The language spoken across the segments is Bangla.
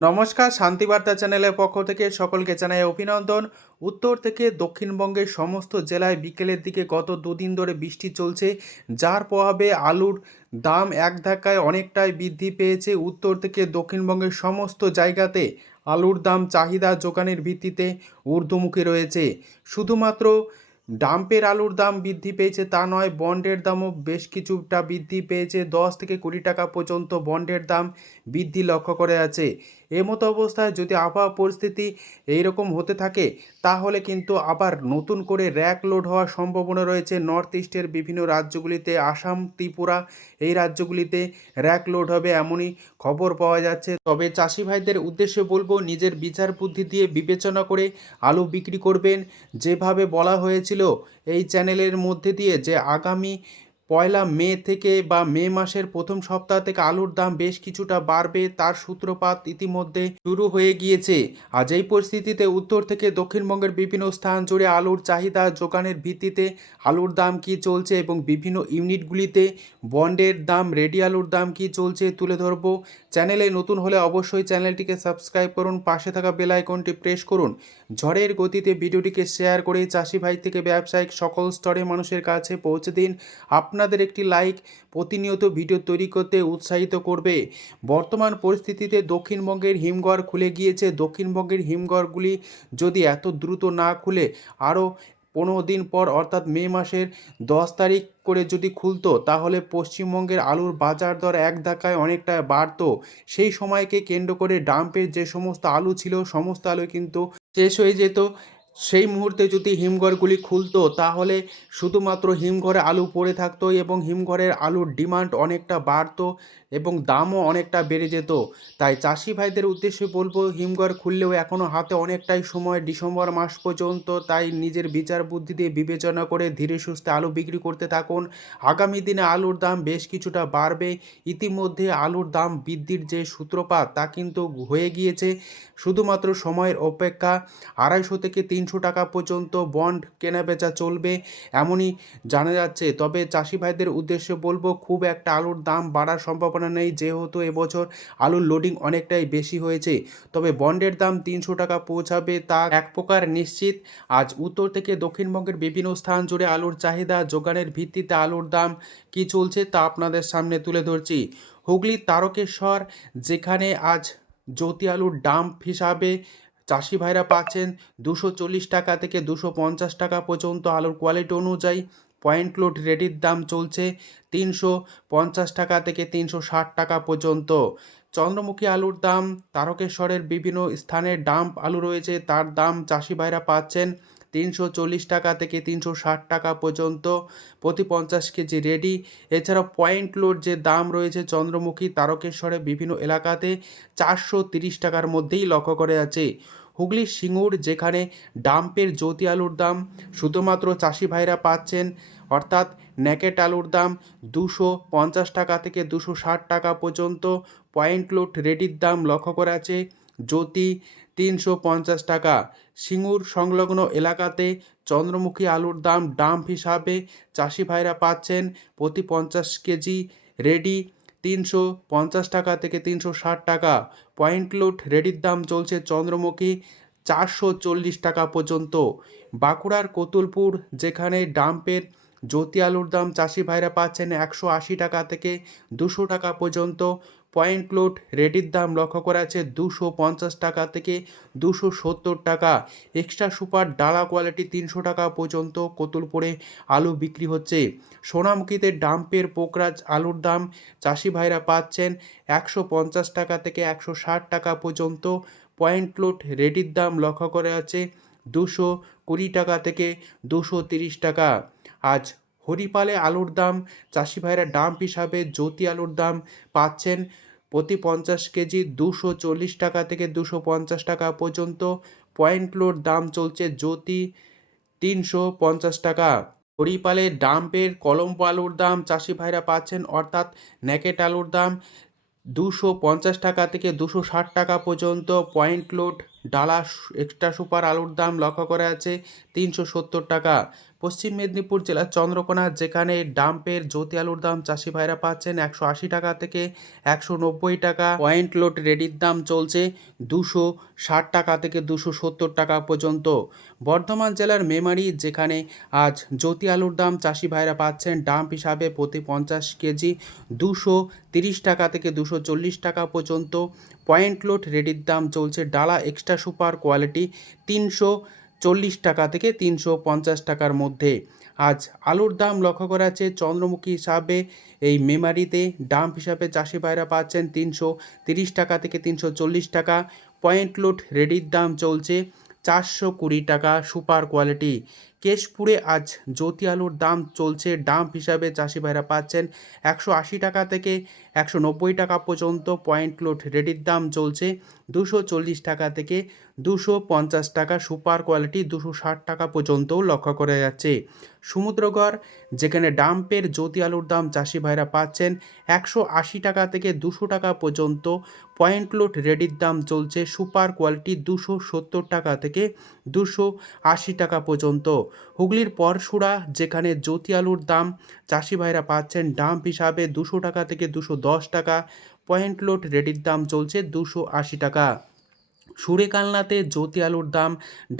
নমস্কার, শান্তিবার্তা চ্যানেলের পক্ষ থেকে সকলকে জানাই অভিনন্দন। উত্তর থেকে দক্ষিণবঙ্গের সমস্ত জেলায় বিকেলের দিকে গত দুদিন ধরে বৃষ্টি চলছে, যার প্রভাবে আলুর দাম এক ধাক্কায় অনেকটাই বৃদ্ধি পেয়েছে। উত্তর থেকে দক্ষিণবঙ্গের সমস্ত জায়গাতে আলুর দাম চাহিদা যোগানের ভিত্তিতে ঊর্ধ্বমুখী রয়েছে। শুধুমাত্র ডাম্পের আলুর দাম বৃদ্ধি পেয়েছে তা নয়, বন্ডের দামও বেশ কিছুটা বৃদ্ধি পেয়েছে। 10 থেকে 20 টাকা পর্যন্ত বন্ডের দাম বৃদ্ধি লক্ষ্য করে আছে। এমতো অবস্থায় যদি আবহাওয়া পরিস্থিতি এইরকম হতে থাকে, তাহলে কিন্তু আবার নতুন করে র্যাক লোড হওয়ার সম্ভাবনা রয়েছে। নর্থ ইস্টের বিভিন্ন রাজ্যগুলিতে, আসাম, ত্রিপুরা, এই রাজ্যগুলিতে র্যাক লোড হবে এমনই খবর পাওয়া যাচ্ছে। তবে চাষি ভাইদের উদ্দেশ্যে বলবো, নিজের বিচার বুদ্ধি দিয়ে বিবেচনা করে আলু বিক্রি করবেন। যেভাবে বলা হয়েছিল এই চ্যানেলের মধ্যে দিয়ে যে আগামী 1 মে থেকে বা মে মাসের প্রথম সপ্তাহ থেকে আলুর দাম বেশ কিছুটা বাড়বে, তার সূত্রপাত ইতিমধ্যে শুরু হয়ে গিয়েছে। আজ এই পরিস্থিতিতে উত্তর থেকে দক্ষিণবঙ্গের বিভিন্ন স্থান জুড়ে আলুর চাহিদা যোগানের ভিত্তিতে আলুর দাম কি চলছে এবং বিভিন্ন ইউনিটগুলিতে বন্ডের দাম, রেডি আলুর দাম কি চলছে তুলে ধরবো। চ্যানেলে নতুন হলে অবশ্যই চ্যানেলটিকে সাবস্ক্রাইব করুন, পাশে থাকা বেল আইকনটি প্রেস করুন। ঝড়ের গতিতে ভিডিওটিকে শেয়ার করে চাষি ভাই থেকে ব্যবসায়িক সকল স্তরের মানুষের কাছে পৌঁছে দিন। আপনাদের একটি লাইক প্রতিনিয়ত ভিডিও তৈরি করতে উৎসাহিত করবে। বর্তমান পরিস্থিতিতে দক্ষিণবঙ্গের হিমঘর খুলে গিয়েছে। দক্ষিণবঙ্গের হিমঘরগুলি যদি এত দ্রুত না খুলে আরও 15 দিন পর অর্থাৎ মে মাসের 10 তারিখ করে যদি খুলতো, তাহলে পশ্চিমবঙ্গের আলুর বাজার দর এক ধাক্কায় অনেকটা বাড়তো। সেই সময়কে কেন্দ্র করে ডাম্পের যে সমস্ত আলু ছিল, সমস্ত আলু কিন্তু শেষ হয়ে যেত। সেই মুহূর্তে যদি হিমঘরগুলি খুলতো, তাহলে শুধুমাত্র হিমঘরে আলু পড়ে থাকতো এবং হিমঘরের আলুর ডিমান্ড অনেকটা বাড়তো এবং দামও অনেকটা বেড়ে যেত। তাই চাষি ভাইদের উদ্দেশ্যে বলবো, হিমঘর খুললেও এখনও হাতে অনেকটাই সময়, ডিসেম্বর মাস পর্যন্ত। তাই নিজের বিচার বুদ্ধি দিয়ে বিবেচনা করে ধীরে সুস্থে আলু বিক্রি করতে থাকুন। আগামী দিনে আলুর দাম বেশ কিছুটা বাড়বে। ইতিমধ্যে আলুর দাম বৃদ্ধির যে সূত্রপাত তা কিন্তু হয়ে গিয়েছে। শুধুমাত্র সময়ের অপেক্ষা। 250 থেকে 300 টাকা পর্যন্ত বন্ড কেনাবেচা চলবে এমনই জানা যাচ্ছে। তবে চাষি ভাইদের উদ্দেশ্যে বলবো, খুব একটা আলুর দাম বাড়ার সম্ভাবনা নেই, যেহেতু এবছর আলুর লোডিং অনেকটাই বেশি হয়েছে। তবে বন্ডের দাম 300 টাকা পৌঁছাবে তা এক প্রকার নিশ্চিত। আজ উত্তর থেকে দক্ষিণবঙ্গের বিভিন্ন স্থান জুড়ে আলুর চাহিদা যোগানের ভিত্তিতে আলুর দাম কি চলছে তা আপনাদের সামনে তুলে ধরছি। হুগলির তারকেশ্বর, যেখানে আজ জ্যোতি আলুর ডাম্প হিসাবে চাষি ভাইরা পাচ্ছেন 240 টাকা থেকে 250 টাকা পর্যন্ত। আলুর কোয়ালিটি অনুযায়ী পয়েন্ট লোড রেডির দাম চলছে 350 টাকা থেকে 360 টাকা পর্যন্ত। চন্দ্রমুখী আলুর দাম, তারকেশ্বরের বিভিন্ন স্থানে ডাম্প আলু রয়েছে, তার দাম চাষি ভাইরা পাচ্ছেন 340 টাকা থেকে 360 টাকা পর্যন্ত প্রতি 50 কেজি রেডি। এছাড়াও পয়েন্ট লোড যে দাম রয়েছে চন্দ্রমুখী, তারকেশ্বরে বিভিন্ন এলাকাতে 430 টাকার মধ্যেই লক্ষ্য করে আছে। হুগলির সিঙ্গুর, যেখানে ডাম্পের জ্যোতি আলুর দাম শুধুমাত্র চাষি ভাইরা পাচ্ছেন, অর্থাৎ ন্যাকেট আলুর দাম 250 টাকা থেকে 260 টাকা পর্যন্ত। পয়েন্ট লোড রেডির দাম লক্ষ্য করা আছে জ্যোতি 350 টাকা। সিঙ্গুর সংলগ্ন এলাকাতে চন্দ্রমুখী আলুর দাম ডাম্প হিসাবে চাষি ভাইরা পাচ্ছেন প্রতি 50 কেজি রেডি 350 টাকা থেকে 360 টাকা। পয়েন্ট লোড রেডির দাম চলছে চন্দ্রমুখী 440 টাকা পর্যন্ত। বাঁকুড়ার কতুলপুর, যেখানে ডাম্পের জ্যোতি আলুর দাম চাষি ভাইরা পাচ্ছেন 180 টাকা থেকে 200 টাকা পর্যন্ত। পয়েন্ট লোড রেডির দাম লক্ষ্য করা আছে 250 টাকা থেকে 270 টাকা। এক্সট্রা সুপার ডালা কোয়ালিটি 300 টাকা পর্যন্ত কতুলপুরে আলু বিক্রি হচ্ছে। সোনামুখীতে ডাম্পের পোকরাজ আলুর দাম চাষি ভাইরা পাচ্ছেন 150 টাকা থেকে 160 টাকা পর্যন্ত। পয়েন্ট লোড রেডির দাম লক্ষ্য করে আছে 220 টাকা থেকে 230 টাকা। আজ হরিপালে আলুর দাম চাষি ভাইরা ডাম্প হিসাবে জ্যোতি আলুর দাম পাচ্ছেন প্রতি 50 কেজি 240 টাকা থেকে 250 টাকা পর্যন্ত। পয়েন্ট লোড দাম চলছে জ্যোতি 350 টাকা। হরিপালের ডাম্পের কলম্বো আলুর দাম চাষি ভাইরা পাচ্ছেন, অর্থাৎ ন্যাকেট আলুর দাম 250 টাকা থেকে 260 টাকা পর্যন্ত। পয়েন্ট লোড ডালা এক্সট্রা সুপার আলুর দাম লক্ষ্য করা যাচ্ছে 370 টাকা। পশ্চিম মেদিনীপুর জেলার চন্দ্রকোনা, যেখানে ডাম্পের জ্যোতি আলুর দাম চাষি ভাইরা পাচ্ছেন 180 টাকা থেকে 190 টাকা। পয়েন্ট লোড রেডির দাম চলছে 260 টাকা থেকে 270 টাকা পর্যন্ত। বর্ধমান জেলার মেমারি, যেখানে আজ জ্যোতি আলুর দাম চাষি ভাইরা পাচ্ছেন ডাম্প হিসাবে প্রতি 50 কেজি 230 টাকা থেকে 240 টাকা পর্যন্ত। পয়েন্ট লোড রেডির দাম চলছে ডালা এক্সট্রা সুপার কোয়ালিটি 340 টাকা থেকে 350 টাকার মধ্যে। আজ আলুর দাম লক্ষ্য করা যাচ্ছে চন্দ্রমুখী হিসাবে এই মেমারিতে ডাম্প হিসাবে চাষি ভাইরা পাচ্ছেন 330 টাকা থেকে 340 টাকা। পয়েন্ট লোড রেডির দাম চলছে 420 টাকা সুপার কোয়ালিটি। কেশপুরে আজ জ্যোতি আলুর দাম চলছে ডাম্প হিসাবে চাষি ভাইরা পাচ্ছেন 180 টাকা থেকে 190 টাকা পর্যন্ত। পয়েন্ট লোড রেডির দাম চলছে 240 টাকা থেকে 250 টাকা সুপার কোয়ালিটি 260 টাকা পর্যন্তও লক্ষ্য করা যাচ্ছে। সমুদ্রগড়, যেখানে ডাম্পের জ্যোতি আলুর দাম চাষি ভাইরা পাচ্ছেন 180 টাকা থেকে 200 টাকা পর্যন্ত। পয়েন্ট লোড রেডির দাম চলছে সুপার কোয়ালিটি 270 টাকা থেকে 280 টাকা পর্যন্ত। হুগলির পরশুরা, যেখানে জ্যোতি আলুর দাম চাষি ভাইরা পাচ্ছেন ডাম্প হিসাবে 200 টাকা থেকে 210 টাকা। পয়েন্ট লোড রেডির দাম চলছে 280 টাকা। সুরেকালনাতে জ্যোতি আলুর দাম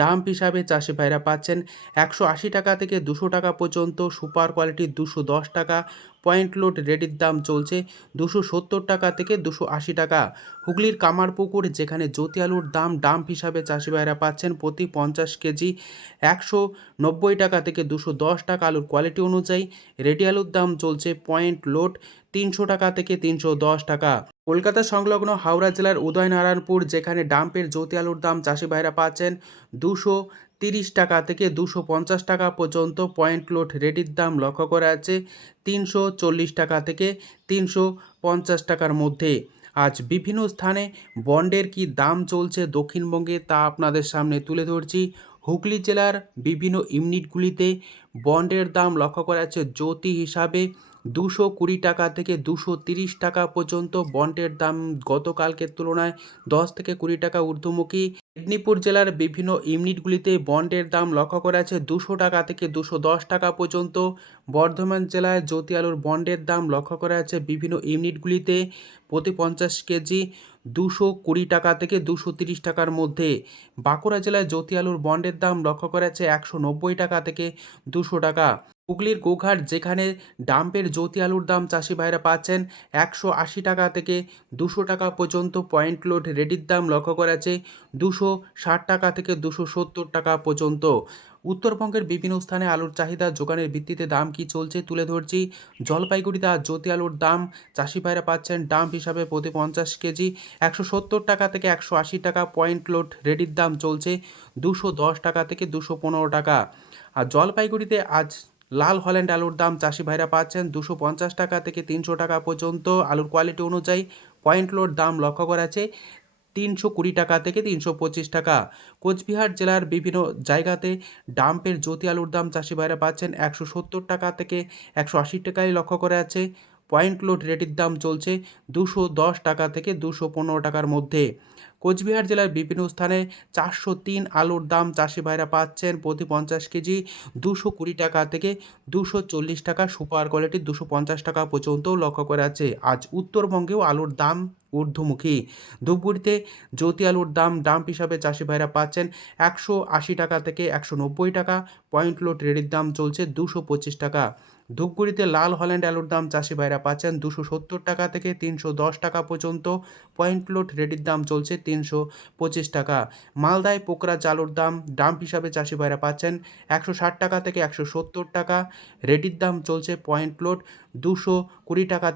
ডাম্প হিসাবে চাষি ভাইরা পাচ্ছেন 180 টাকা থেকে 200 টাকা পর্যন্ত। সুপার কোয়ালিটি 210 টাকা। পয়েন্ট লোড রেডির দাম চলছে 270 টাকা থেকে 280 টাকা। হুগলির কামারপুকুর, যেখানে জ্যোতি আলুর দাম ডাম্প হিসাবে চাষি ভাইরা পাচ্ছেন প্রতি 50 কেজি 190 টাকা থেকে 210 টাকা। আলুর কোয়ালিটি অনুযায়ী রেডি আলুর দাম চলছে পয়েন্ট লোড 300 টাকা থেকে 310 টাকা। কলকাতা সংলগ্ন হাওড়া জেলার উদয়নারায়ণপুর, যেখানে ডাম্পের জ্যোতি আলুর দাম চাষি ভাইরা পাচ্ছেন 230 টাকা থেকে 250 টাকা পর্যন্ত। পয়েন্ট লোড রেডির দাম লক্ষ্য করা যাচ্ছে 340 টাকা থেকে 350 টাকার মধ্যে। আজ বিভিন্ন স্থানে বন্ডের কি দাম চলছে দক্ষিণবঙ্গে তা আপনাদের সামনে তুলে ধরছি। হুগলি জেলার বিভিন্ন ইউনিটগুলিতে বন্ডের দাম লক্ষ্য করা যাচ্ছে জ্যোতি হিসাবে 220 টাকা থেকে 230 টাকা পর্যন্ত। বন্ডের দাম গতকালকের তুলনায় 10 থেকে 20 টাকা ঊর্ধ্বমুখী। মেদিনীপুর জেলার বিভিন্ন ইউনিটগুলিতে বন্ডের দাম লক্ষ্য করা যাচ্ছে 200 টাকা থেকে 210 টাকা পর্যন্ত। বর্ধমান জেলায় জ্যোতি আলুর বন্ডের দাম লক্ষ্য করা যাচ্ছে বিভিন্ন ইউনিটগুলিতে প্রতি 50 কেজি 220 টাকা থেকে 230 টাকার মধ্যে। বাঁকুড়া জেলায় জ্যোতি আলুর বন্ডের দাম লক্ষ্য করা যাচ্ছে 190 টাকা থেকে 200 টাকা। হুগলির গোঘাট, যেখানে ডাম্পের জ্যোতি আলুর দাম চাষি ভাইরা পাচ্ছেন 180 টাকা থেকে 200 টাকা পর্যন্ত। পয়েন্ট লোড রেডির দাম লক্ষ্য করা যাচ্ছে 260 টাকা থেকে 270 টাকা পর্যন্ত। উত্তরবঙ্গের বিভিন্ন স্থানে আলুর চাহিদা যোগানের ভিত্তিতে দাম কি চলছে তুলে ধরছি। জলপাইগুড়িতে আজ জ্যোতি আলুর দাম চাষি ভাইরা পাচ্ছেন ডাম্প হিসাবে প্রতি 50 কেজি 170 টাকা থেকে 180 টাকা। পয়েন্ট লোড রেডির দাম চলছে 210 টাকা থেকে 215 টাকা। আর জলপাইগুড়িতে আজ লাল হল্যান্ড আলুর দাম চাষি ভাইরা পাচ্ছেন 250 টাকা থেকে 300 টাকা পর্যন্ত। আলুর কোয়ালিটি অনুযায়ী পয়েন্ট লোড দাম লক্ষ্য করা আছে 320 টাকা থেকে 325 টাকা। কোচবিহার জেলার বিভিন্ন জায়গাতে ডাম্পের জ্যোতি আলুর দাম চাষি ভাইরা পাচ্ছেন 170 টাকা থেকে 180 টাকায় লক্ষ্য করা আছে। পয়েন্ট লোড রেটির দাম চলছে 210 টাকা থেকে 215 টাকার মধ্যে। কোচবিহার জেলার বিভিন্ন স্থানে 403 আলুর দাম চাষি ভাইরা পাচ্ছেন প্রতি 50 কেজি 220 টাকা থেকে 240 টাকা। সুপার কোয়ালিটি 250 টাকা পর্যন্তও লক্ষ্য করা আছে। আজ উত্তরবঙ্গেও আলুর দাম ঊর্ধ্বমুখী। ধূপগুড়িতে জ্যোতি আলুর দাম ডাম্প হিসাবে চাষি ভাইরা পাচ্ছেন 180 টাকা থেকে 190 টাকা। পয়েন্ট লোড রেডির দাম চলছে 225 টাকা। ধূপগুড়িতে লাল হল্যান্ড আলুর দাম চাষি ভাইরা পাচ্ছেন 270 টাকা থেকে 310 টাকা পর্যন্ত। পয়েন্ট লোড রেডির দাম চলছে 325 টাকা। মালদায় পোকরাজ আলুর দাম ডাম্প হিসাবে চাষি ভাইরা পাচ্ছেন 160 টাকা থেকে 170 টাকা। রেডির দাম চলছে পয়েন্ট লোড 220 টাকা থেকে